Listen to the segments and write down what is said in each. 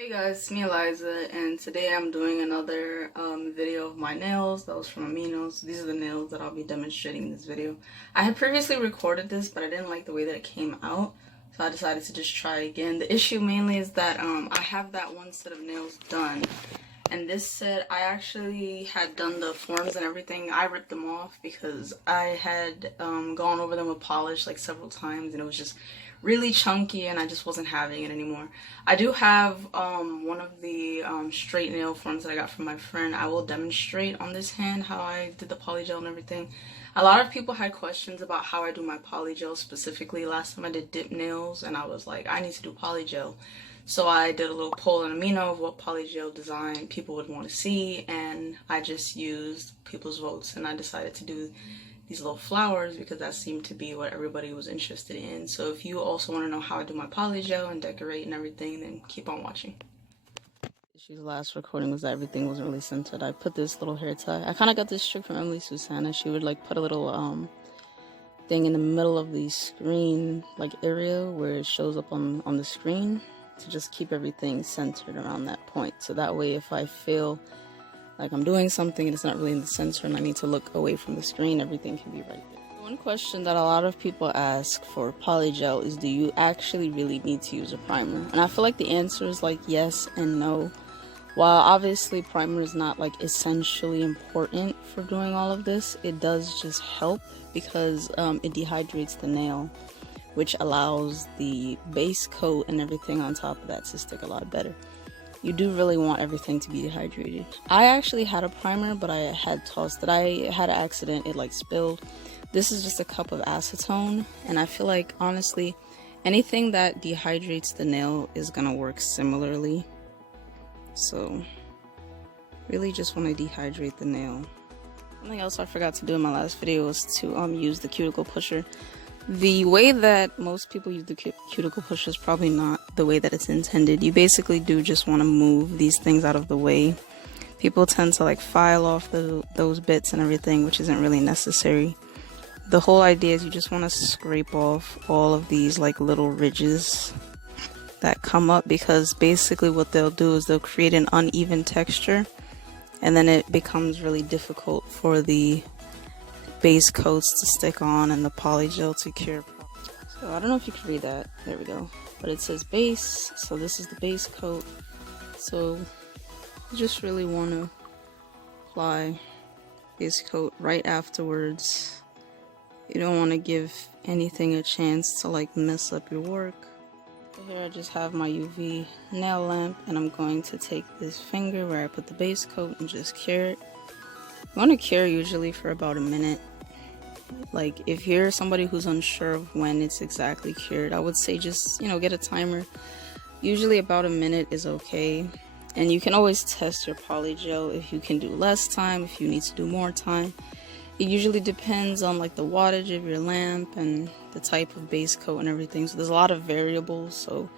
Hey guys, it's me Eliza, and today I'm doing another video of my nails. That was from Amino. So these are the nails that I'll be demonstrating in this video. I had previously recorded this, but I didn't like the way that it came out, so I decided to just try again. The issue mainly is that I have that one set of nails done, and this set I actually had done the forms and everything. I ripped them off because I had gone over them with polish like several times, and it was just really chunky and I just wasn't having it anymore. I do have one of the straight nail forms that I got from my friend. I will demonstrate on this hand how I did the polygel and everything. A lot of people had questions about how I do my polygel specifically. Last time I did dip nails and I was like, I need to do polygel. So I did a little poll on Amino of what polygel design people would want to see, and I just used people's votes and I decided to do these little flowers because that seemed to be what everybody was interested in. So if you also want to know how I do my polygel and decorate and everything, then keep on watching. The last recording was that everything wasn't really centered. I put this little hair tie. I kind of got this trick from Emily Susanna. She would like put a little thing in the middle of the screen like area where it shows up on the screen to just keep everything centered around that point. So that way if I feel like I'm doing something and it's not really in the center and I need to look away from the screen, everything can be right there. One question that a lot of people ask for polygel is, do you actually really need to use a primer? And I feel like the answer is like yes and no. While obviously primer is not like essentially important for doing all of this, it does just help because it dehydrates the nail, which allows the base coat and everything on top of that to stick a lot better. You do really want everything to be dehydrated. I actually had a primer, but I had tossed it. I had an accident, it like spilled. This is just a cup of acetone, and I feel like honestly, anything that dehydrates the nail is gonna work similarly. So, really just want to dehydrate the nail. Something else I forgot to do in my last video was to use the cuticle pusher. The way that most people use the cuticle pusher is probably not the way that it's intended. You basically do just want to move these things out of the way. People tend to like file off those bits and everything, which isn't really necessary. The whole idea is you just want to scrape off all of these like little ridges that come up, because basically what they'll do is they'll create an uneven texture, and then it becomes really difficult for the base coats to stick on and the polygel to cure. So I don't know if you can read that. There we go. But it says base, so this is the base coat. So you just really want to apply base coat right afterwards. You don't want to give anything a chance to like mess up your work. So here I just have my UV nail lamp, and I'm going to take this finger where I put the base coat and just cure it. You want to cure usually for about a minute. Like if you're somebody who's unsure of when it's exactly cured, I would say just, get a timer. Usually about a minute is okay. And you can always test your polygel if you can do less time, if you need to do more time. It usually depends on like the wattage of your lamp and the type of base coat and everything. So there's a lot of variables. So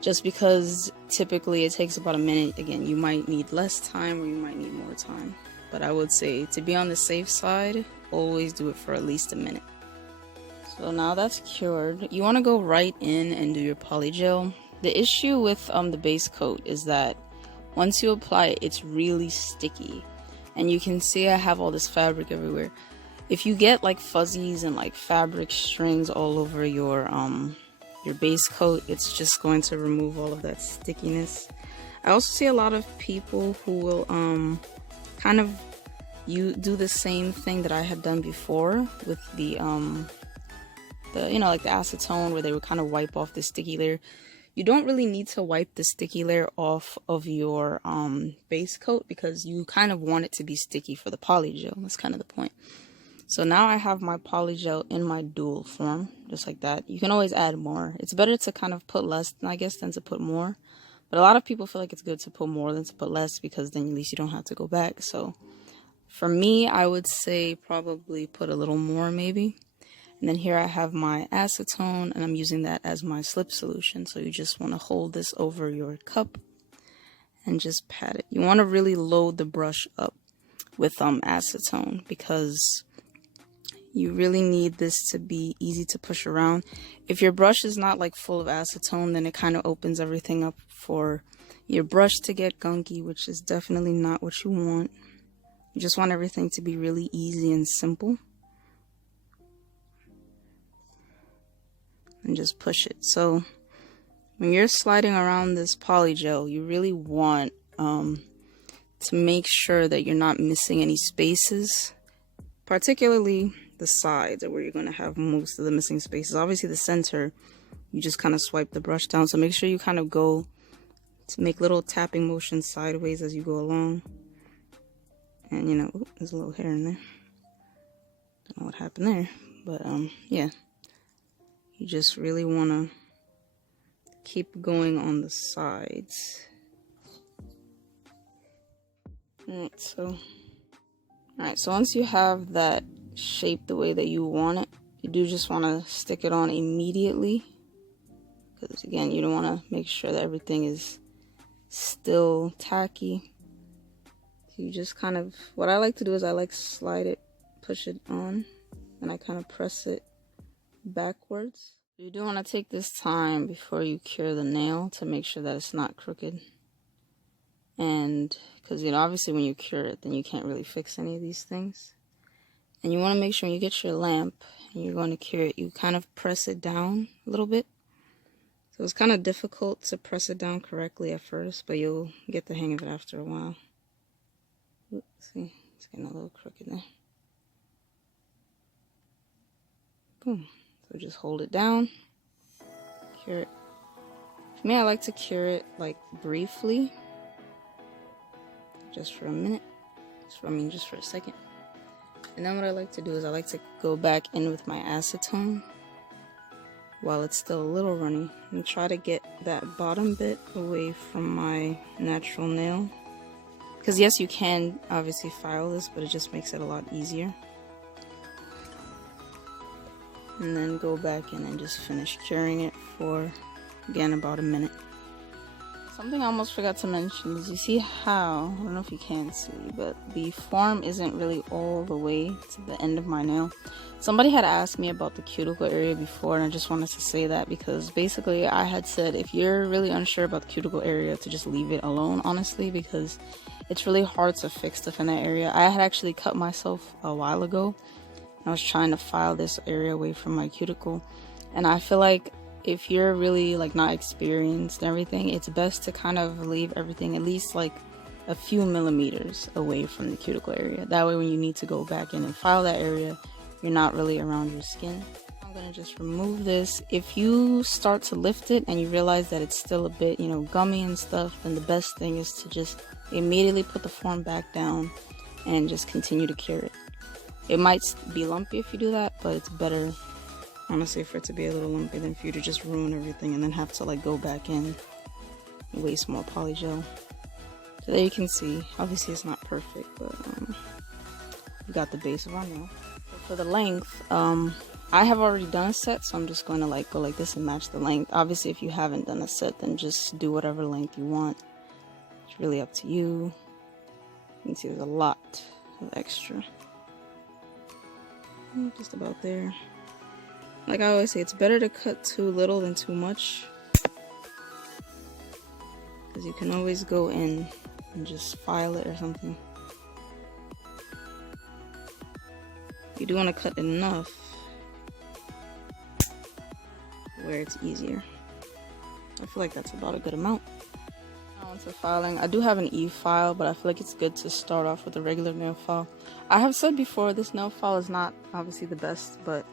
just because typically it takes about a minute, again, you might need less time or you might need more time. But I would say to be on the safe side, always do it for at least a minute. So now that's cured, you want to go right in and do your polygel. The issue with the base coat is that once you apply it, it's really sticky. And you can see I have all this fabric everywhere. If you get like fuzzies and like fabric strings all over your base coat, it's just going to remove all of that stickiness. I also see a lot of people who will kind of do the same thing that I had done before with the like the acetone, where they would kind of wipe off the sticky layer. You don't really need to wipe the sticky layer off of your base coat because you kind of want it to be sticky for the polygel. That's kind of the point. So now I have my polygel in my dual form, just like that. You can always add more. It's better to kind of put less, I guess, than to put more. But a lot of people feel like it's good to put more than to put less, because then at least you don't have to go back. So for me, I would say probably put a little more maybe. And then here I have my acetone, and I'm using that as my slip solution. So you just want to hold this over your cup and just pat it. You want to really load the brush up with acetone, because you really need this to be easy to push around. If your brush is not like full of acetone, then it kind of opens everything up for your brush to get gunky, which is definitely not what you want. You just want everything to be really easy and simple. And just push it. So when you're sliding around this polygel, you really want to make sure that you're not missing any spaces, particularly the sides are where you're going to have most of the missing spaces. Obviously the center, you just kind of swipe the brush down, so make sure you kind of go to make little tapping motions sideways as you go along. And you know, ooh, there's a little hair in there, don't know what happened there, but yeah, you just really want to keep going on the sides. Alright, so once you have that shape the way that you want it, you do just want to stick it on immediately, because again, you don't want to make sure that everything is still tacky. So you just kind of, what I like to do is I like slide it, push it on, and I kind of press it backwards. You do want to take this time before you cure the nail to make sure that it's not crooked. And because, you know, obviously when you cure it, then you can't really fix any of these things. And you want to make sure when you get your lamp and you're going to cure it, you kind of press it down a little bit. So it's kind of difficult to press it down correctly at first, but you'll get the hang of it after a while. Oops, see, it's getting a little crooked there. Boom. So just hold it down, cure it. For me, I like to cure it like briefly, just for a minute, just for a second. And then what I like to do is I like to go back in with my acetone while it's still a little runny and try to get that bottom bit away from my natural nail. Because yes, you can obviously file this, but it just makes it a lot easier. And then go back in and just finish curing it for, again, about a minute. Something I almost forgot to mention is, you see how, I don't know if you can see, but the form isn't really all the way to the end of my nail. Somebody had asked me about the cuticle area before, and I just wanted to say that because basically I had said if you're really unsure about the cuticle area, to just leave it alone, honestly, because it's really hard to fix stuff in that area. I had actually cut myself a while ago. I was trying to file this area away from my cuticle, and I feel like if you're really like not experienced and everything, it's best to kind of leave everything at least like a few millimeters away from the cuticle area. That way when you need to go back in and file that area, you're not really around your skin. I'm gonna just remove this. If you start to lift it and you realize that it's still a bit, you know, gummy and stuff, then the best thing is to just immediately put the form back down and just continue to cure it. It might be lumpy if you do that, but it's better, honestly, for it to be a little lumpy than for you to just ruin everything and then have to like go back in and waste more polygel. So there you can see, obviously it's not perfect, but we got the base of our nail. So for the length, I have already done a set, so I'm just going to like go like this and match the length. Obviously if you haven't done a set, then just do whatever length you want. It's really up to you. You can see there's a lot of extra. Just about there. Like I always say, it's better to cut too little than too much, because you can always go in and just file it or something. You do want to cut enough where it's easier. I feel like that's about a good amount. Now onto filing. I do have an e-file, but I feel like it's good to start off with a regular nail file. I have said before, this nail file is not obviously the best, but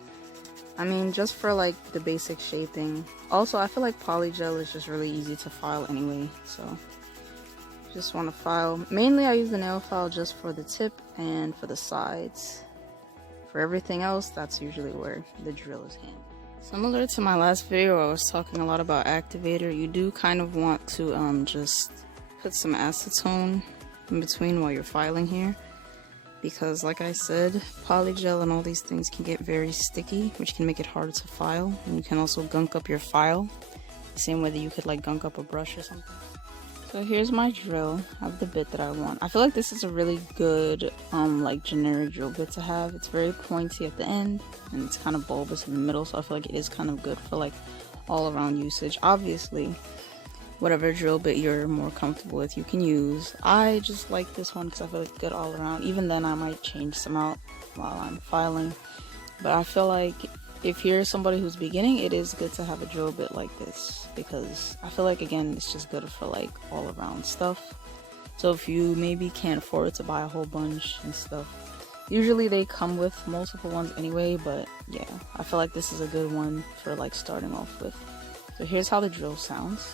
I mean, just for like the basic shaping. Also, I feel like polygel is just really easy to file anyway, so just want to file. Mainly I use the nail file just for the tip and for the sides. For everything else, that's usually where the drill is handy. Similar to my last video, I was talking a lot about activator. You do kind of want to just put some acetone in between while you're filing here, because like I said, polygel and all these things can get very sticky, which can make it hard to file, and you can also gunk up your file the same way that you could like gunk up a brush or something. So here's my drill. I have the bit that I want. I feel like this is a really good like generic drill bit to have. It's very pointy at the end and it's kind of bulbous in the middle, so I feel like it is kind of good for like all around usage. Obviously whatever drill bit you're more comfortable with, you can use. I just like this one because I feel it's good all around. Even then, I might change some out while I'm filing. But I feel like if you're somebody who's beginning, it is good to have a drill bit like this, because I feel like, again, it's just good for like all around stuff. So if you maybe can't afford to buy a whole bunch and stuff, usually they come with multiple ones anyway, but yeah, I feel like this is a good one for like starting off with. So here's how the drill sounds.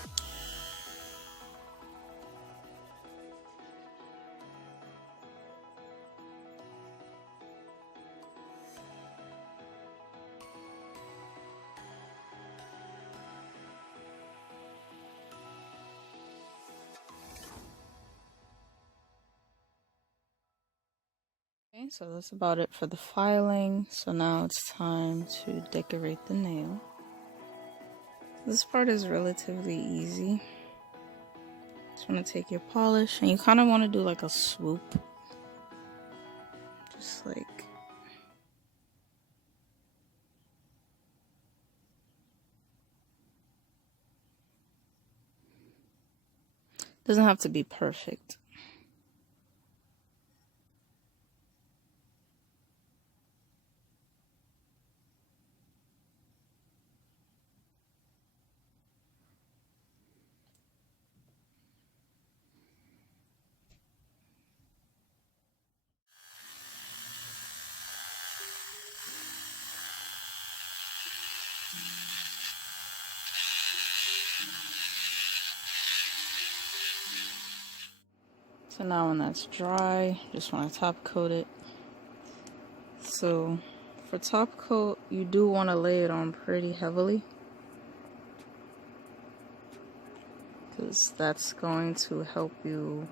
Okay, so that's about it for the filing. So now it's time to decorate the nail. This part is relatively easy. Just want to take your polish, and you kind of want to do like a swoop. Just like... doesn't have to be perfect. So now when that's dry, just want to top coat it. So for top coat, you do want to lay it on pretty heavily, because that's going to help you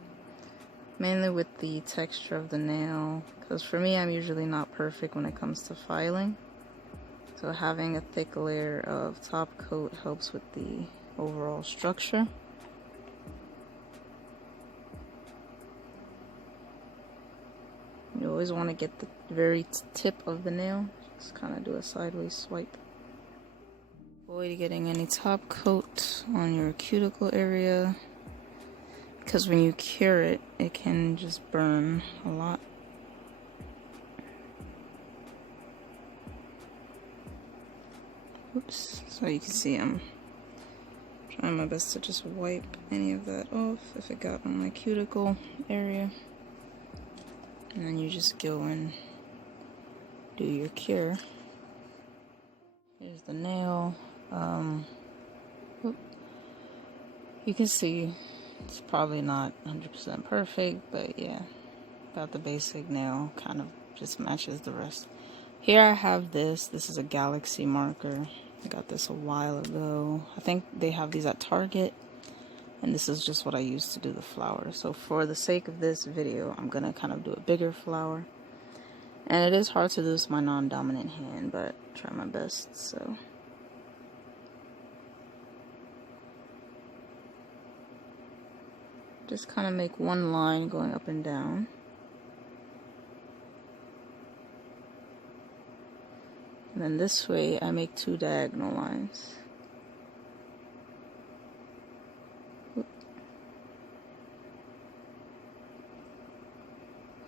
mainly with the texture of the nail. Because for me, I'm usually not perfect when it comes to filing, so having a thick layer of top coat helps with the overall structure. You always want to get the very tip of the nail. Just kind of do a sideways swipe. Avoid getting any top coat on your cuticle area, because when you cure it, it can just burn a lot. Oops. So you can see I'm trying my best to just wipe any of that off if it got on my cuticle area. And then you just go and do your cure. Here's the nail. You can see it's probably not 100% perfect, but yeah, got the basic nail, kind of just matches the rest. Here I have this. This is a galaxy marker. I got this a while ago. I think they have these at Target. And this is just what I use to do the flower. So for the sake of this video, I'm gonna kind of do a bigger flower. And it is hard to do this with my non-dominant hand, but try my best, so. Just kind of make one line going up and down. And then this way, I make 2 diagonal lines.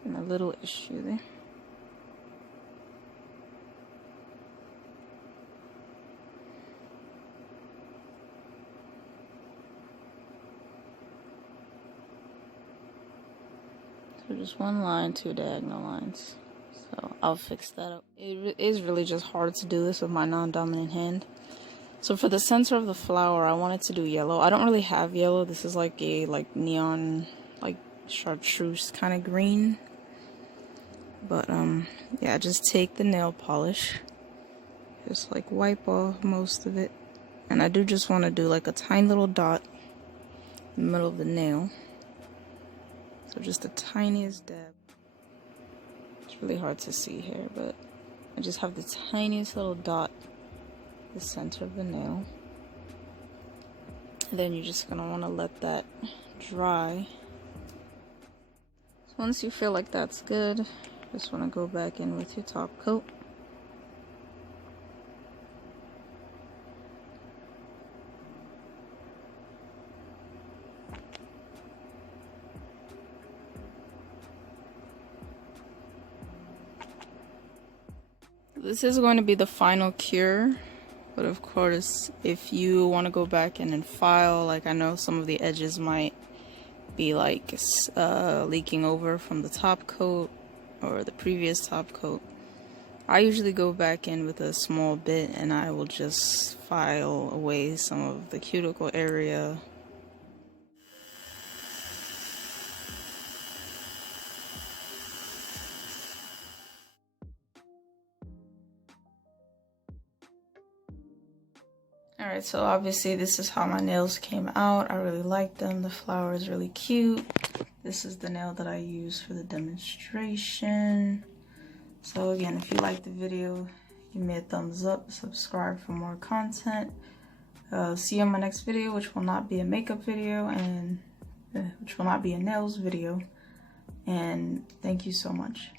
And a little issue there. So just one line, 2 diagonal lines. So I'll fix that up. It is really just hard to do this with my non-dominant hand. So for the center of the flower, I wanted to do yellow. I don't really have yellow. This is like a neon, like chartreuse kind of green. But yeah, just take the nail polish, just like wipe off most of it, and I do just want to do like a tiny little dot in the middle of the nail. So just the tiniest dab. It's really hard to see here, but I just have the tiniest little dot in the center of the nail. And then you're just gonna want to let that dry. So once you feel like that's good, just want to go back in with your top coat. this is going to be the final cure, but of course if you want to go back in and file, like I know some of the edges might be like leaking over from the top coat or the previous top coat, I usually go back in with a small bit and I will just file away some of the cuticle area. Alright, so obviously this is how my nails came out. I really like them. The flower is really cute. This is the nail that I use for the demonstration. So again, if you liked the video, give me a thumbs up, subscribe for more content. See you in my next video, which will not be a makeup video and which will not be a nails video. And thank you so much.